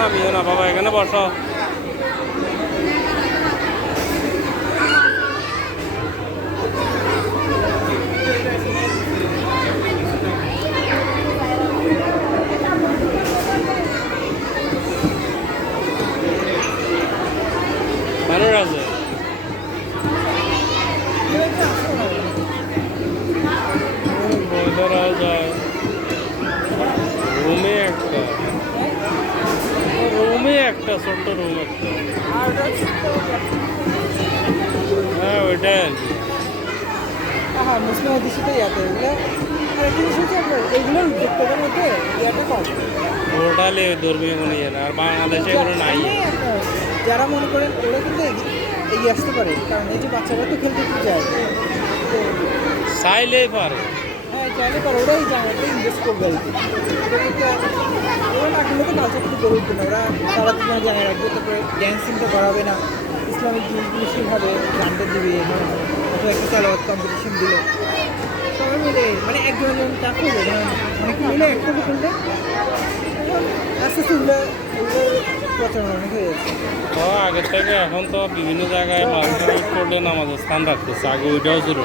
নামিও না বাবা, এখানে বসো। মানুষ আছে বই ধরাও যায়। রুমে একটা ছোট্ট রুম একটা। হ্যাঁ ওইটাই আর কি। হ্যাঁ মুসলিম অধ্যুষিত ইয়াতে এগুলো উদ্যোক্তাদের মধ্যে ইয়াটা কম। টোটালি ধর্মীয় কোনো ইয়ে না, আর বাংলাদেশে এগুলো নাই। যারা মনে করেন ওরা কিন্তু এগিয়ে আসতে পারে, কারণ এই যে বাচ্চারা তো খেলতে চায়, তো চাইলেই পারে। হ্যাঁ চাইলে পারে, ওরাই জানে, ওরা ইনভেস্ট করবে আর কি। ওরা না করলে তো কালচার কিন্তু গড়ে উঠবে না। ওরা সারা দিন জানে রাখবে, তারপরে ড্যান্সিংটা করাবে না, ইসলামিক জিনিসগুলো শিখাবে, গানটা দিবে, অথবা একটা তেলাওয়াত কম্পিটিশন দিল, সবাই মিলে মানে একজন একজন চাপ হয়ে যাবে, অনেকে মিলে একসাথে খেললে আস্তে আস্তে ওগুলো প্রচারণা অনেক হয়ে যাচ্ছে। তো আগের থেকে এখন তো বিভিন্ন জায়গায় মানুষ করলে নামাজের স্থান রাখতেছে, আগে ওইটাও ছিল।